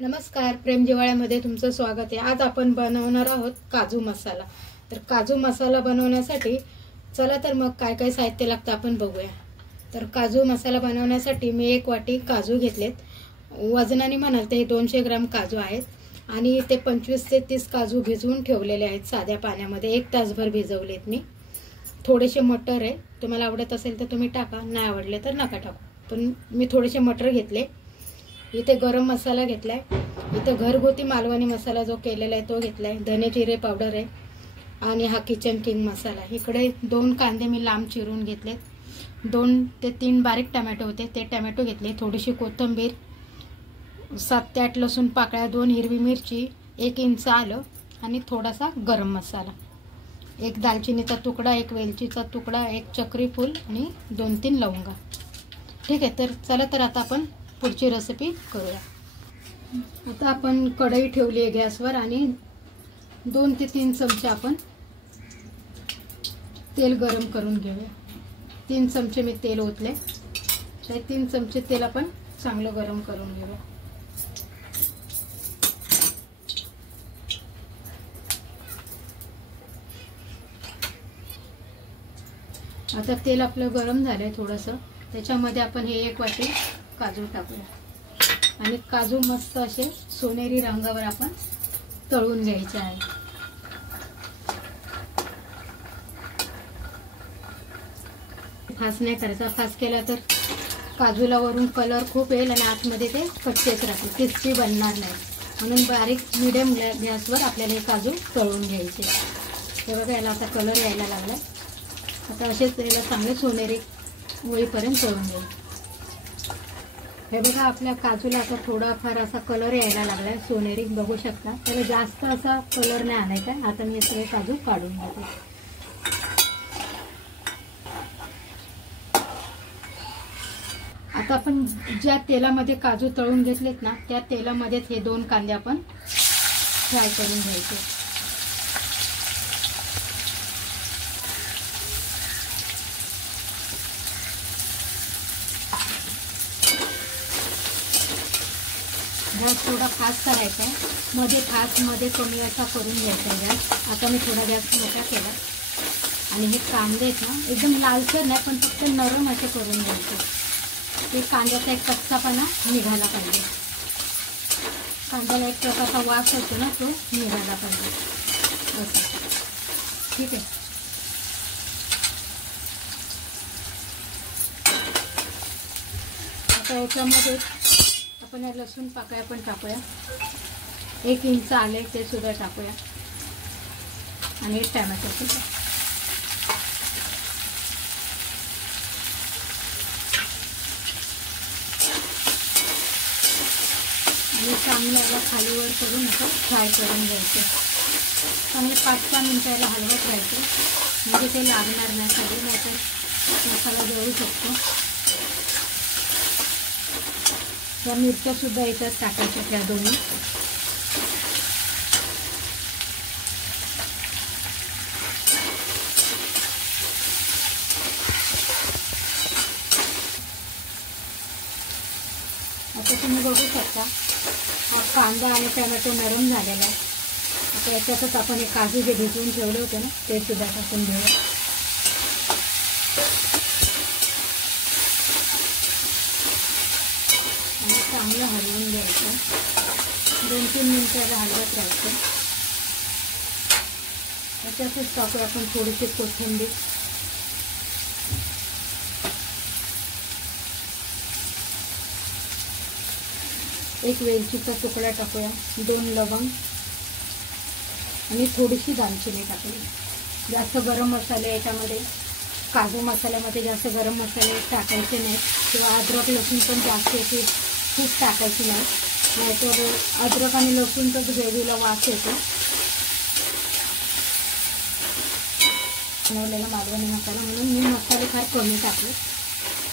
नमस्कार, प्रेम जिव्हाळ्यामध्ये तुमचं स्वागत आहे। आज आपण बनवणार आहोत काजू मसाला। तर काजू मसाला बनवण्यासाठी चला तर मग काय काय साहित्य लागतं आपण बघूया। तर काजू मसाला बनवण्यासाठी मी 1 वाटी काजू घेतलेत। वजनाने म्हणाल ते 200 ग्रॅम काजू आहेत आणि ते 25 ते 30 काजू भिजवून ठेवलेले आहेत साध्या पाण्यामध्ये 1 तासभर भिजवलेत मी। थोडेसे मटर आहे, तुम्हाला आवडत असेल तर तुम्ही टाका, नाही आवडले तर नका टाकू, पण मी थोडेसे मटर घेतले। इथे गरम मसाला घेतलाय, इथे घरगुती मालवणी मसाला जो केलेला आहे तो घेतलाय, धने जिरे पावडर आहे आणि हा किचन किंग मसाला। इकडे 2 कांदे मी लांब चिरून घेतले, 2 ते 3 बारीक टोमॅटो होते ते टोमॅटो घेतले, थोडीशी कोथिंबीर, 7 ते 8 लसूण पाकळ्या, 2 हिरवी मिरची, 1 इंच आलं आणि थोडासा गरम मसाला, 1 दालचिनीचा तुकडा, 1 वेलचीचा तुकडा, 1 चक्री फूल आणि 2-3 लवंगा। ठीक आहे, तर चला तर आता आपण पुढची रेसिपी करूया। आता आपण कढई ठेवली आहे गॅसवर आणि 2 ते 3 चमचे आपण तेल गरम करून घेऊया। 3 चमचे मी तेल ओतले, ते 3 चमचे तेल आपण चांगलं गरम करून घेऊया। आता तेल आपलं गरम झालंय थोडंसं, त्याच्यामध्ये आपण हे 1 वाटी काजू टाकूया आणि काजू मस्त असे सोनेरी रंगावर आपण तळून घ्यायचे आहे। फास नाही करायचा, फास केला तर काजूला वरून कलर खूप येईल आणि आतमध्ये ते कच्चेच राहतील, क्रिस्पी बनणार नाही, म्हणून बारीक मीडियम गॅसवर आपल्याला हे काजू तळून घ्यायचे। हे बघा, याला आता कलर यायला लागला, आता असेच याला चांगले सोनेरी होईपर्यंत तळून घ्यायचे। हे बघा, आपल्या काजूला आता थोडाफार असा कलर यायला लागलाय सोनेरी, बघू शकता, त्याला जास्त असा कलर नाही आणायचा। आता मी सगळे काजू काढून घेते। आता आपण ज्या तेलामध्ये काजू तळून घेतलेत ना, त्या तेलामध्येच हे 2 कांदे आपण फ्राय करून घ्यायचे। गॅस थोडा फास्ट करायचा आहे, मध्ये फास्ट मध्ये कमी असा करून घ्यायचा गॅस। आता मी थोडा गॅस मोठा केला आणि हे कांदे आहेत ना, एकदम लालसर नाही पण फक्त नरम असे करून घ्यायचे। ते कांद्याचा एक कच्चापणा निघाला पाहिजे, कांद्याला एक प्रकारचा वास होतो ना, तो निघाला पाहिजे असं। ठीक आहे, आता याच्यामध्ये आपण लसूण पाकळ्या पण टाकूया, 1 इंच आले ते सुद्धा टाकूया आणि टोमॅटो सुद्धा। आणि चांगलं खालीवर करून असं फ्राय करून घ्यायचं, चांगले 5-6 मिनिटं याला हलवत राहायचं, म्हणजे ते लागणार नाही खाली, नाहीतर मसाला जळू शकतो। त्या मिरच्या सुद्धा याच्यात टाकायच्या, त्या दोन्ही। आता तुम्ही बघू शकता हा कांदा आणि टोमॅटो नरम झालेला आहे। आता याच्यातच आपण हे काजू जे भिजवून ठेवले होते ना, ते सुद्धा टाकून घेऊया आणि चांगलं हलवून घ्यायचं, 2-3 मिनिटं याला हलवत राहायचं। त्याच्यातच टाकूया आपण थोडीशी कोथिंबीर, एक वेलचीचा तुकडा टाकूया, 2 लवंग आणि थोडीशी दालचिनी टाकूया। जास्त गरम मसाले याच्यामध्ये, काजू मसाल्यामध्ये जास्त गरम मसाले टाकायचे नाहीत, किंवा अद्रक लसूण पण जास्त याची खूप टाकायची नाही, नाहीतर अद्रक आणि लसूणचाच ग्रेव्हीला वास येतो। बनवलेला मालवणी मसाला, म्हणून मी मसाले फार कमी टाकले।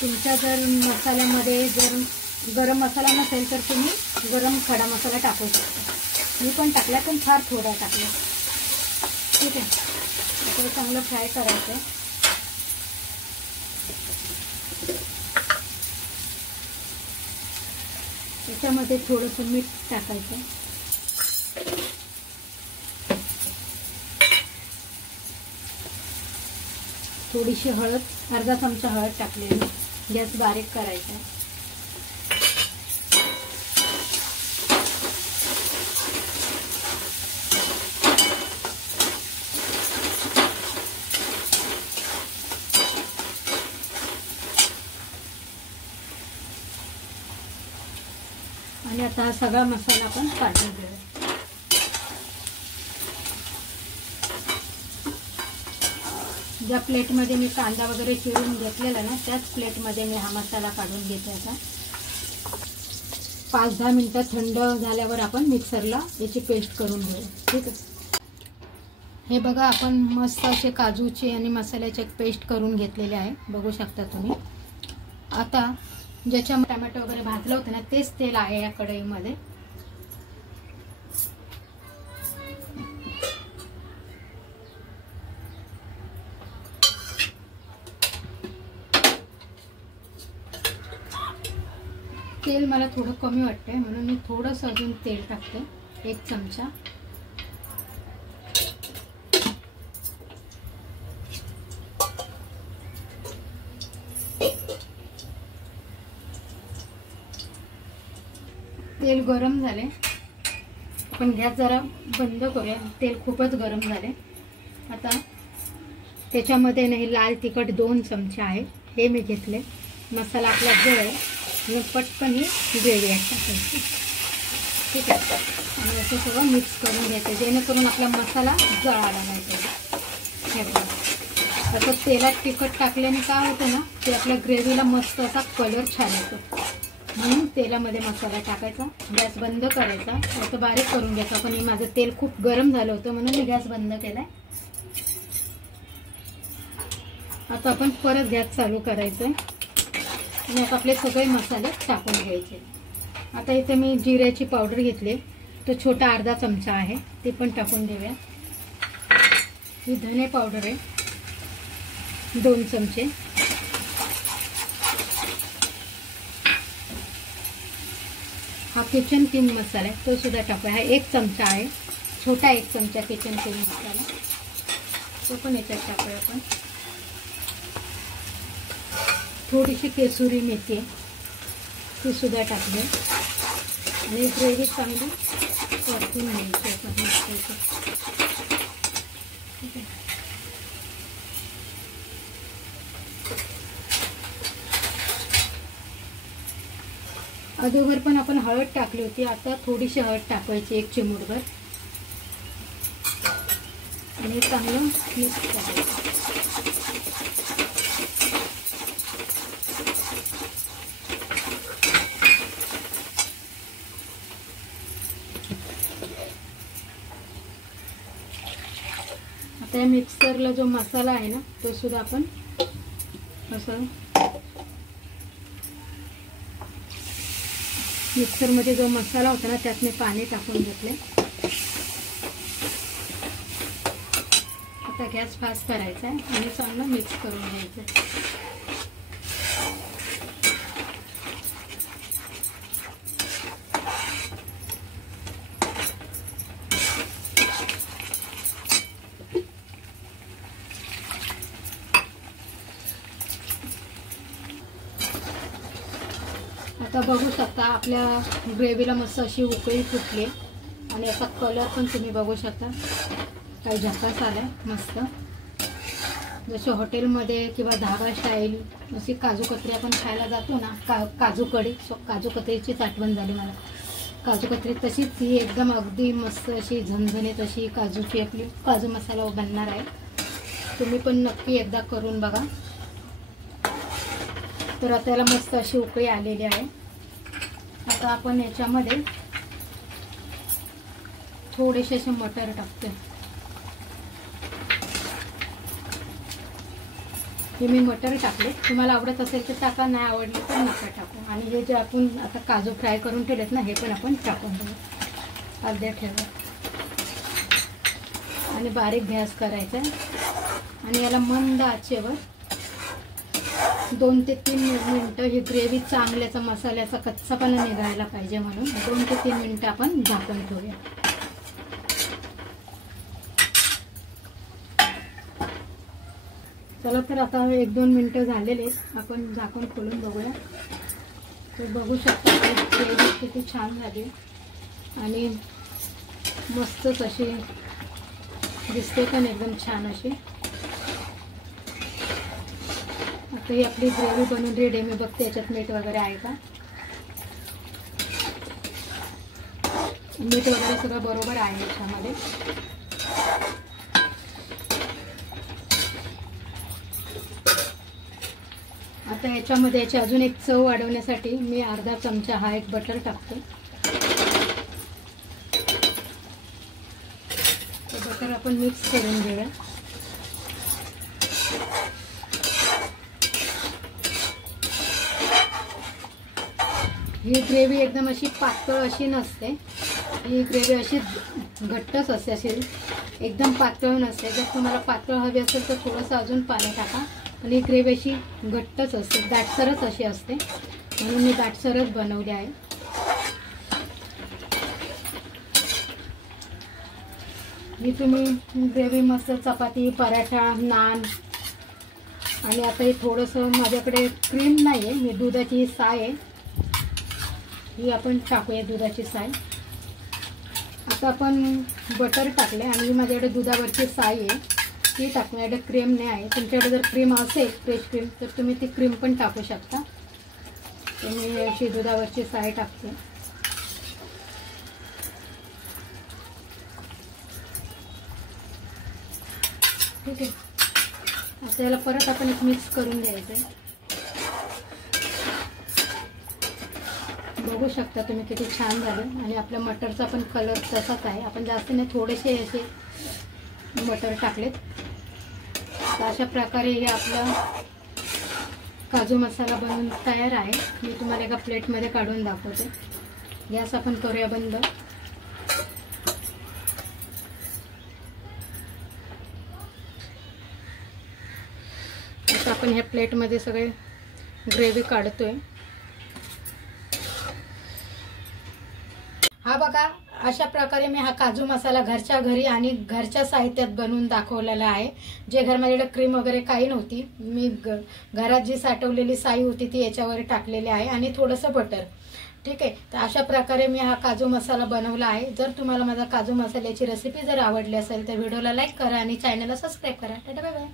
तुमच्या जर मसाल्यामध्ये जर गरम मसाला नसेल तर तुम्ही गरम खडा मसाला टाकू शकता, मी पण टाकला पण फार थोडा टाकला। ठीक आहे, आता चांगलं फ्राय करायचं। याच्यामध्ये थोडंसं मीठ टाकायचं, थोडीशी हळद, अर्धा चमचा हळद टाकलेली. गॅस बारीक करायचा. आणि आता हा सगळा मसाला आपण काढून घेऊया. ज्या प्लेटमध्ये मी कांदा वगैरे चिरून घेतलेला ना, त्याच प्लेटमध्ये मी हा मसाला काढून घेते. आता 5-10 मिनिटं थंड झाल्यावर आपण मिक्सरला याची पेस्ट करून घेऊ. ठीक आहे. हे बघा, आपण मस्त असे काजूची आणि मसाल्याची पेस्ट करून घेतलेले आहे, बघू शकता तुम्ही. आता ज्याच्या टोमॅटो वगैरे भाजलं होतं ना, तेच तेल आहे या कढईमध्ये. तेल मला थोडं कमी वाटतंय म्हणून मी थोडंसं अजून तेल टाकते, 1 चमचा. तेल गरम झाले, आपण गॅस जरा बंद करूया. तेल खूपच गरम झाले. आता त्याच्यामध्ये नाही, लाल तिखट 2 चमचे आहे, हे मी घेतले. मसाला आपला जो आहे आणि पटकन ही ग्रेव्ही टाकायची. ठीक आहे. आणि असं सगळं मिक्स करून घ्यायचं, जेणेकरून आपला मसाला जळाला नाही पाहिजे. हे बघा, आता तेलात तिखट टाकल्याने काय होतं ना, ते आपल्या ग्रेव्हीला मस्त असा कलर छान येतो. म्हणून तेलामध्ये मसाला टाकायचा, गॅस बंद करायचा, असं बारीक करून घ्यायचा. पण हे माझं तेल खूप गरम झालं होतं म्हणून मी गॅस बंद केलाय. आता आपण परत गॅस चालू करायचा आणि आता आपले सगळे मसाले टाकून घ्यायचे. आता इथे मी जिऱ्याची पावडर घेतली, तो छोटा अर्धा चमचा आहे, ते पण टाकून देऊया. ही धने पावडर आहे 2 चमचे. हा किचन किंग मसाला आहे, तो सुद्धा टाकूया. हा 1 चमचा आहे, छोटा 1 चमचा किचन किंग मसाला, तो पण याच्यात टाकूया आपण. थोडीशी केसुरी मेथी आहे, ती सुद्धा टाकली. आणि ग्रेव्ही चांगली परतून घ्यायची. ठीक आहे. अगोदर पण आपण हळद टाकली होती, आता थोडीशी हळद टाकायची, 1 चिमूटभर. आणि चांगलं मिक्स करायचं. आता या मिक्सरला जो मसाला आहे ना, तो सुद्धा आपण असं मिक्सरमध्ये जो मसाला होता ना, त्यात मी पाणी टाकून घेतले. आता गॅस फास्ट करायचा आहे आणि चांगलं मिक्स करून घ्यायचं. आता बघू शकता आपल्या ग्रेव्हीला मस्त अशी उकळी फुटली आणि याचा कलर पण तुम्ही बघू शकता, काही झकास आलाय मस्त. जसं हॉटेलमध्ये किंवा धाबा स्टाईल अशी काजू कतरी आपण खायला जातो ना, काजू कढी, काजू कतरीचीच आठवण झाली मला. काजू कतरी तशीच ही एकदम अगदी मस्त अशी झणझणीत अशी काजूची आपली काजू मसाला बनणार आहे. तुम्ही पण नक्की एकदा करून बघा. तर आता याला मस्त अशी उकळी आलेली आहे. आता आपण याच्यामध्ये थोडेसे असे मटर टाकते. हे मी मटर टाकले, तुम्हाला आवडत असेल तर टाका, नाही आवडले तर नका टाकू. आणि हे जे आपण आता काजू फ्राय करून ठेवलेत ना, हे पण आपण टाकून देऊ. अर्ध्या ठेवा आणि बारीक गॅस करायचा आणि याला मंद आचेवर 2 ते 3 मिनिटं ही ग्रेव्ही चांगल्याचा मसाल्याचा कच्चापणा निघायला पाहिजे म्हणून 2 ते 3 मिनिटं आपण झाकून ठेवूया. चला तर आता 1-2 मिनिटं झालेले आहेत. आपण झाकून खोलून बघूया. तर बघू शकता ग्रेव्ही किती छान झाली आणि मस्तच अशी दिसते पण एकदम छान अशी. आता ही आपली ग्रेव्ही बनून रेडी. मी बघते याच्यात मीठ वगैरे आहे का. मीठ वगैरे सगळं बरोबर आहे याच्यामध्ये. आता याच्यामध्ये याची अजून एक चव वाढवण्यासाठी मी अर्धा चमचा हा एक बटर टाकते. बटर आपण मिक्स करून घेऊया. ही ग्रेव्ही एकदम अशी पातळ अशी नसते. ही ग्रेव्ही अशी घट्टच असते. अशी एकदम पातळ नसते. जर तुम्हाला पातळ हवी असेल तर थोडंसं अजून पाणी टाका. पण ही ग्रेव्ही अशी घट्टच असते, दाटसरच अशी असते म्हणून मी दाटसरच बनवली आहे. ही तुम्ही ग्रेव्ही मस्त चपाती, पराठा, नान आणि आता हे थोडंसं माझ्याकडे क्रीम नाही आहे, मी दुधाची साय आहे ही आपण टाकूया. दुधाची साय. आता आपण बटर टाकले आणि माझ्याकडे दुधावरची साय आहे ती टाकूया. माझ्याकडे क्रीम नाही आहे. तुमच्याकडे जर क्रीम असेल फ्रेश क्रीम तर तुम्ही ती क्रीम पण टाकू शकता. तर मी अशी दुधावरची साय टाकते. ठीक आहे. आता याला परत आपण एक मिक्स करून घ्यायचं आहे. बघू शकता तुम्ही किती छान झालं आणि आपल्या मटरचा पण कलर तसाच आहे. आपण जास्त नाही, थोडेसे असे मटर टाकलेत. तर अशा प्रकारे हे आपला काजू मसाला बनवून तयार आहे. मी तुम्हाला एका प्लेटमध्ये काढून दाखवते. गॅस आपण करूया बंद. आता आपण ह्या प्लेटमध्ये सगळे ग्रेव्ही काढतोय. हा बघा, अशा प्रकारे मी हा काजू मसाला घरच्या घरी आणि घरच्या साहित्यात बनवून दाखवलेला आहे. जे घर माझ्याकडे क्रीम वगैरे काही नव्हती, मी घरात जी साठवलेली साई होती ती याच्यावर टाकलेली आहे आणि थोडंसं बटर. ठीक आहे. तर अशा प्रकारे मी हा काजू मसाला बनवला आहे. जर तुम्हाला माझा काजू मसाल्याची रेसिपी जर आवडली असेल तर व्हिडिओला लाईक करा आणि चॅनलला सबस्क्राईब करा. Tata bye bye.